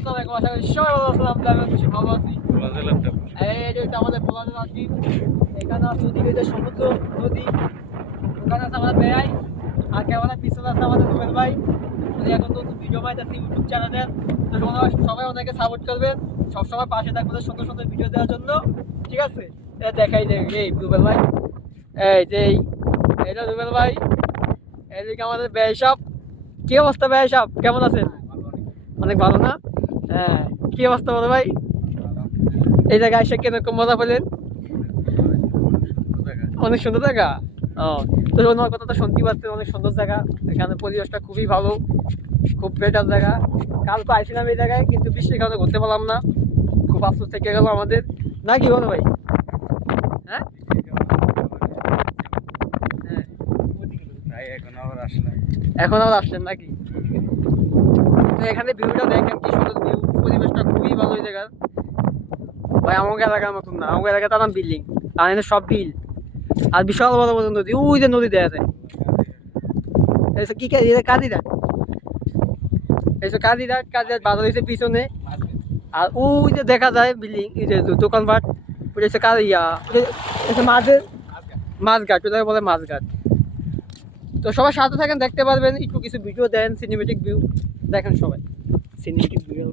আসসালামু আলাইকুম, আশা করি সবাই ভালো আছেন। আমি বেশি ভালো আছি। এই যে আমাদের ভোলাদের আছি, এখানে আছে ওদিকে যে সমুদ্র নদী, ওখানে আছে আমাদের বেয়াই, আর ক্যামেরার পিছনে আছে আমাদের রুবেল ভাই। এখন তো ভিডিও পাইতেছি ইউটিউব চ্যানেলের, তো সবাই ওনাকে সাপোর্ট করবেন, সবসময় পাশে থাকবেন সুন্দর সুন্দর ভিডিও দেওয়ার জন্য, ঠিক আছে? এটা দেখাই যে এই রুবেল ভাই, এই যে এইটা রুবেল ভাই, এইদিকে আমাদের বেয়াই সাহেব। কি অবস্থা বেয়াই সাহেব, কেমন আছেন? অনেক ভালো না? হ্যাঁ, কি অবস্থা বলো ভাই? এই জায়গায় এসে কিরকম মজা পেলেন? অনেক সুন্দর জায়গা। ও, তো ওনার কথা তো শুনতেই পাচ্ছেন, অনেক সুন্দর জায়গা। এখানে পরিবেশটা খুবই ভালো, খুব বেটার জায়গা। কাল তো আইছিলাম এই জায়গায়, কিন্তু বৃষ্টির কারণে ঘুরতে পারলাম না, খুব আফসোস থেকে গেল আমাদের। না কি বলো ভাই? হ্যাঁ, এখন আবার আসলেন নাকি? তো এখানে ভিউটা দেখেন, কি সুন্দর ভিউ, পরিবেশটা খুবই ভালো এই জায়গার। ভাই আমাকে এলাকার মতন না, আমাকে এলাকায় তার বিল্ডিং, আর এখানে সব বিল, আর বিশাল বড় বড় নদী, ওই যে নদী দেখা যায়। এইসব কি কাদিরা, এইসব কাদিরা বাজার হয়েছে পিছনে, আর ওই যে দেখা যায় বিল্ডিং, এই যে দোকানপাট, ওটা হচ্ছে কাদিয়া, মাঝের মাছঘাট, ওটাকে বলে মাছঘাট। তো সবাই সাথে থাকেন, দেখতে পারবেন, একটু কিছু ভিডিও দেন, সিনেমেটিক ভিউ দেখেন সবাই, সিনেমেটিক ভিডিও